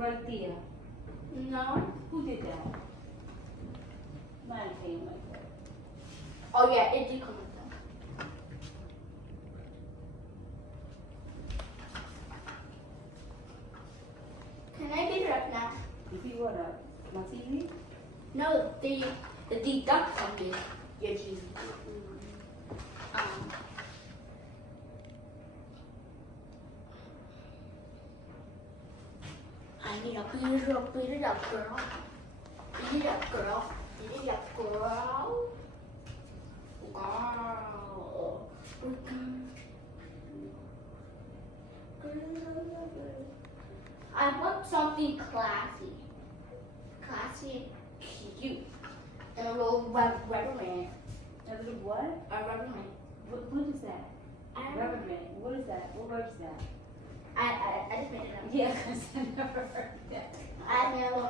right there. No. Who did that? Mine came like that. Oh yeah, it did come with them. Can I get it up now? You see what up? My TV? No, the deduct something. Your TV. I need to beat it up, girl. Beat it up, girl. Beat it up, girl. Girl. I want something classy. Classy and cute. And a little rubber man. A little what? A rubber man. What is that? Rubber man. What is that? What word is that? I just made it up. Yeah, because I never heard that.